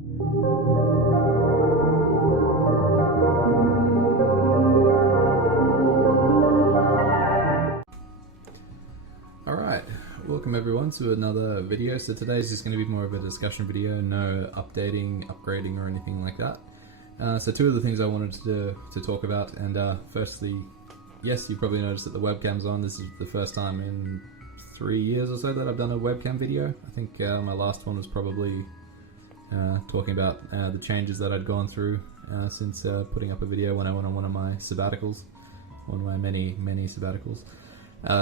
Alright, welcome everyone to another video. So today's just going to be more of a discussion video, no updating, upgrading or anything like that. So two of the things I wanted to talk about, and firstly, yes, you probably noticed that the webcam's on. This is the first time in 3 years or so that I've done a webcam video. I think my last one was probably talking about the changes that I'd gone through since putting up a video when I went on one of my sabbaticals, one of my many sabbaticals.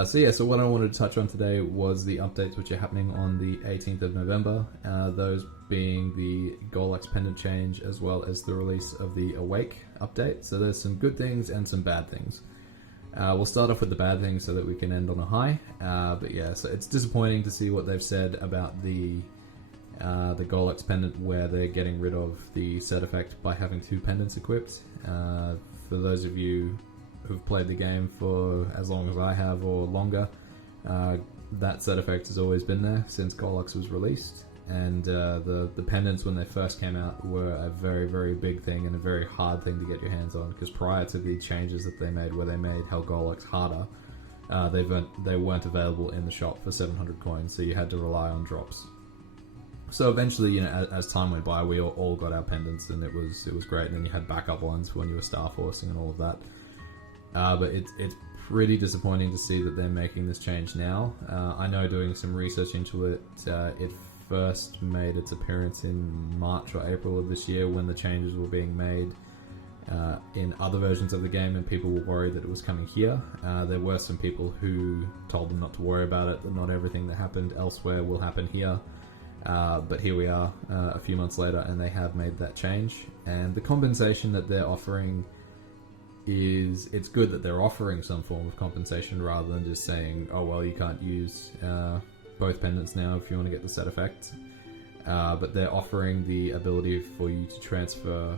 So what I wanted to touch on today was the updates which are happening on the 18th of November, those being the Golux pendant change as well as the release of the Awake update. So there's some good things and some bad things. We'll start off with the bad things so that we can end on a high, but yeah, so it's disappointing to see what they've said about the Golux pendant, where they're getting rid of the set effect by having two pendants equipped. For those of you who've played the game for as long as I have or longer, that set effect has always been there since Golux was released, and the pendants when they first came out were a very big thing and a very hard thing to get your hands on, because prior to the changes that they made where they made Golux harder, they weren't available in the shop for 700 coins, so you had to rely on drops. So eventually, you know, as time went by, we all got our pendants, and it was great, and then you had backup ones when you were star forcing and all of that. But it's pretty disappointing to see that they're making this change now. I know, doing some research into it, it first made its appearance in March or April of this year when the changes were being made in other versions of the game, and people were worried that it was coming here. There were some people who told them not to worry about it, that not everything that happened elsewhere will happen here. But here we are a few months later, and they have made that change. And the compensation that they're offering it's good that they're offering some form of compensation rather than just saying, oh well, you can't use both pendants now if you want to get the set effect. But they're offering the ability for you to transfer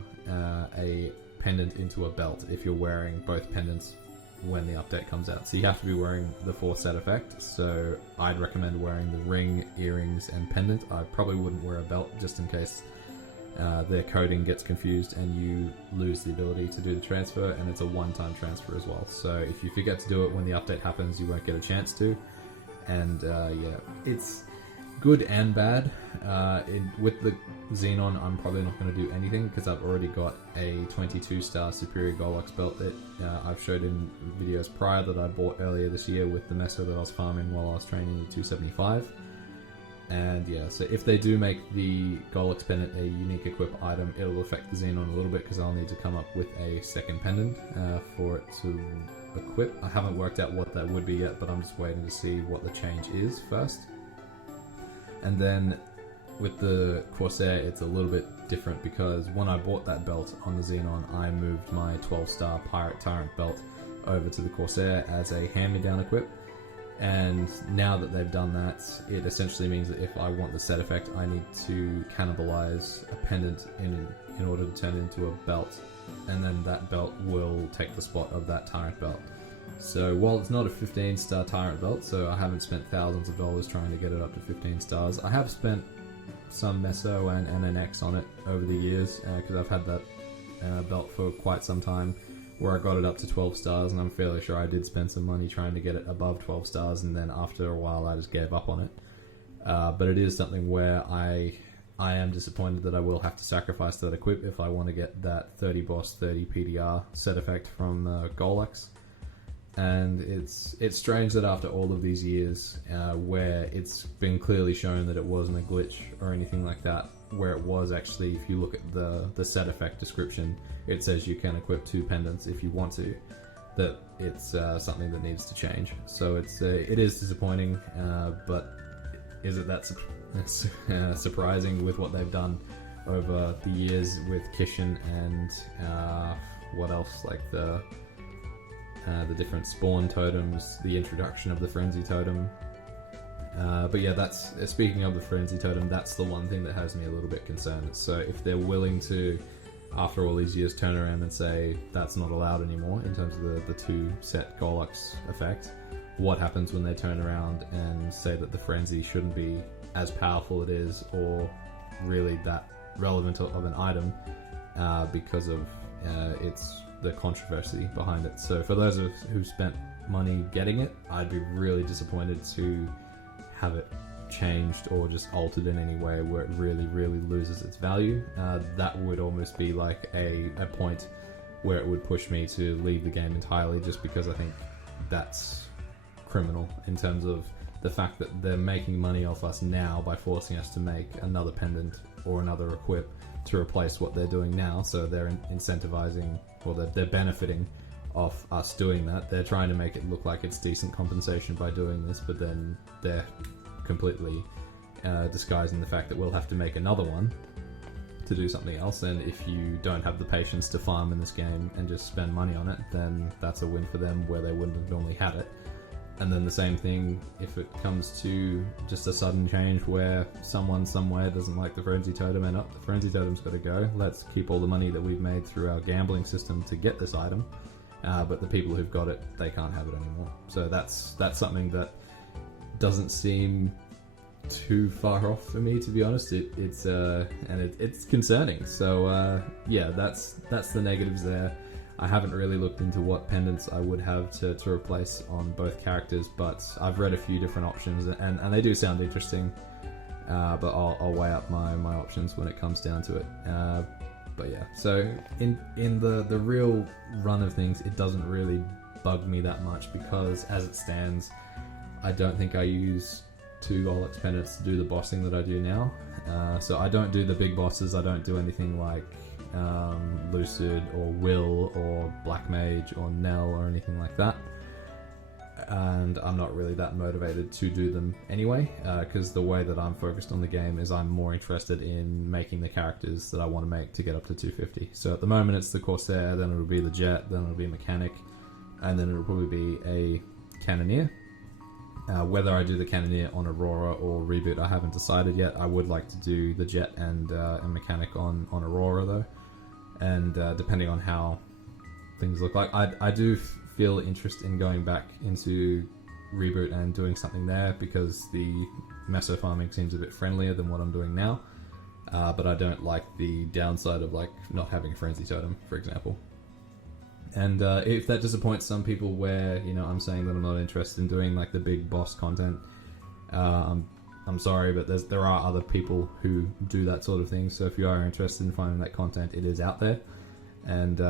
a pendant into a belt if you're wearing both pendants when the update comes out. So you have to be wearing the full set effect, so I'd recommend wearing the ring, earrings and pendant. I probably wouldn't wear a belt just in case their coding gets confused and you lose the ability to do the transfer, and it's a one-time transfer as well. So if you forget to do it when the update happens, you won't get a chance to. And yeah, it's good and bad. With the Xenon, I'm probably not going to do anything because I've already got a 22-star Superior Golux belt that I've showed in videos prior that I bought earlier this year with the Meso that I was farming while I was training the 275. And yeah, so if they do make the Golux pendant a unique equip item, it'll affect the Xenon a little bit because I'll need to come up with a second pendant for it to equip. I haven't worked out what that would be yet, but I'm just waiting to see what the change is first. And then with the Corsair, it's a little bit different because when I bought that belt on the Xenon, I moved my 12-star Pirate Tyrant belt over to the Corsair as a hand-me-down equip. And now that they've done that, it essentially means that if I want the set effect, I need to cannibalize a pendant in order to turn it into a belt, and then that belt will take the spot of that Tyrant belt. So while it's not a 15-star Tyrant belt, so I haven't spent thousands of dollars trying to get it up to 15 stars, I have spent some Meso and NNX on it over the years, because I've had that belt for quite some time, where I got it up to 12 stars, and I'm fairly sure I did spend some money trying to get it above 12 stars, and then after a while I just gave up on it. But it is something where I am disappointed that I will have to sacrifice that equip if I want to get that 30 boss, 30 PDR set effect from Golux. And it's strange that after all of these years, where it's been clearly shown that it wasn't a glitch or anything like that, where it was actually, if you look at the set effect description, it says you can equip two pendants if you want to, that it's something that needs to change. So it is disappointing, but is it that surprising with what they've done over the years with Kishin and what else, like the different spawn totems, the introduction of the Frenzy totem. But yeah, that's speaking of the Frenzy totem, that's the one thing that has me a little bit concerned. So if they're willing to, after all these years, turn around and say that's not allowed anymore in terms of the two set Golux effect, what happens when they turn around and say that the Frenzy shouldn't be as powerful it is, or really that relevant of an item because of the controversy behind it. So for those who spent money getting it, I'd be really disappointed to have it changed or just altered in any way where it really loses its value. That would almost be like a point where it would push me to leave the game entirely, just because I think that's criminal in terms of the fact that they're making money off us now by forcing us to make another pendant or another equip to replace what they're doing now. So they're incentivizing, or they're benefiting off us doing that. They're trying to make it look like it's decent compensation by doing this, but then they're completely disguising the fact that we'll have to make another one to do something else. And if you don't have the patience to farm in this game and just spend money on it, then that's a win for them where they wouldn't have normally had it. And then the same thing if it comes to just a sudden change where someone somewhere doesn't like the Frenzy Totem, and the Frenzy Totem's got to go. Let's keep all the money that we've made through our gambling system to get this item, but the people who've got it, they can't have it anymore. So that's something that doesn't seem too far off for me, to be honest. It's concerning. So yeah, that's the negatives there. I haven't really looked into what pendants I would have to replace on both characters, but I've read a few different options, and they do sound interesting. But I'll weigh up my options when it comes down to it. But yeah, so in the real run of things, it doesn't really bug me that much, because as it stands, I don't think I use 2 Golux pendants to do the bossing that I do now. So I don't do the big bosses. I don't do anything like Lucid or Will or Black Mage or Nell or anything like that. And I'm not really that motivated to do them anyway, because the way that I'm focused on the game is I'm more interested in making the characters that I want to make to get up to 250. So at the moment it's the Corsair, then it'll be the Jet, then it'll be Mechanic, and then it'll probably be a Cannoneer. Whether I do the Cannoneer on Aurora or Reboot, I haven't decided yet. I would like to do the Jet and Mechanic on Aurora though, and depending on how things look like, I do feel interest in going back into Reboot and doing something there, because the meso farming seems a bit friendlier than what I'm doing now, but I don't like the downside of like not having a Frenzy Totem, for example. And if that disappoints some people, where I'm saying that I'm not interested in doing like the big boss content, I'm sorry, but there are other people who do that sort of thing. So if you are interested in finding that content, it is out there, and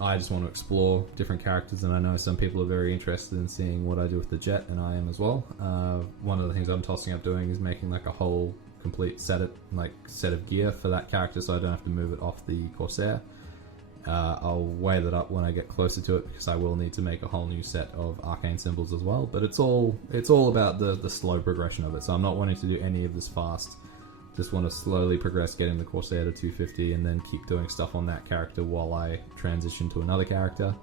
I just want to explore different characters, and I know some people are very interested in seeing what I do with the Jet, and I am as well. One of the things I'm tossing up doing is making like a whole complete set of gear for that character, so I don't have to move it off the Corsair. I'll weigh that up when I get closer to it, because I will need to make a whole new set of arcane symbols as well. But it's all about the slow progression of it. So I'm not wanting to do any of this fast. Just want to slowly progress getting the Corsair to 250, and then keep doing stuff on that character while I transition to another character.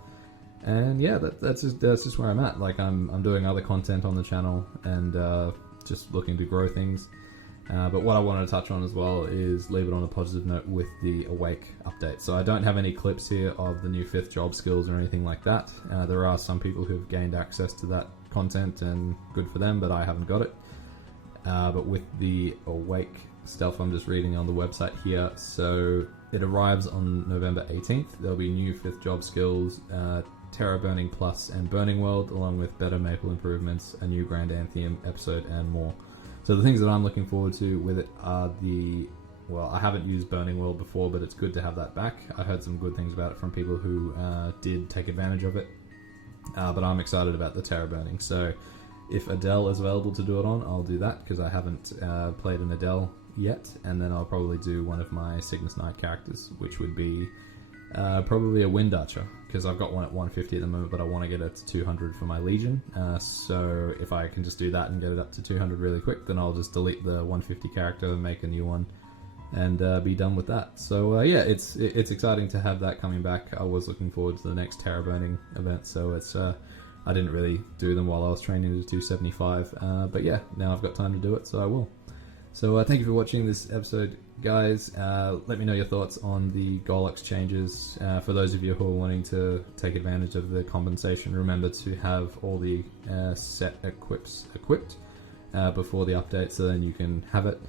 And yeah, that's just where I'm at. Like I'm doing other content on the channel, and just looking to grow things. But what I wanted to touch on as well is leave it on a positive note with the Awake update. So I don't have any clips here of the new 5th job skills or anything like that. There are some people who've gained access to that content, and good for them, but I haven't got it. But with the Awake stuff, I'm just reading on the website here. So it arrives on November 18th. There'll be new 5th job skills, Terra Burning Plus and Burning World, along with better Maple improvements, a new Grand Anthem episode, and more. So the things that I'm looking forward to with it are I haven't used Burning World before, but it's good to have that back. I heard some good things about it from people who did take advantage of it, but I'm excited about the Terra Burning. So if Adele is available to do it on, I'll do that, because I haven't played an Adele yet, and then I'll probably do one of my Cygnus Knight characters, which would be probably a Wind Archer, because I've got one at 150 at the moment, but I want to get it to 200 for my Legion. So if I can just do that and get it up to 200 really quick, then I'll just delete the 150 character and make a new one, and be done with that. So yeah, it's exciting to have that coming back. I was looking forward to the next Terra Burning event, so it's I didn't really do them while I was training to 275, but yeah, now I've got time to do it, so I will. So thank you for watching this episode, guys. Let me know your thoughts on the Golux changes. For those of you who are wanting to take advantage of the compensation, remember to have all the set equipped before the update, so then you can have it.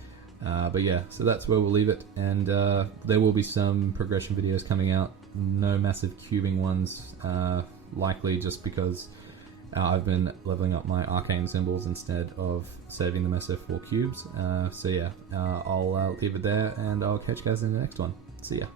But yeah, so that's where we'll leave it, and there will be some progression videos coming out. No massive cubing ones, likely just because I've been leveling up my arcane symbols instead of saving them SF4 cubes. So yeah, I'll leave it there, and I'll catch you guys in the next one. See ya.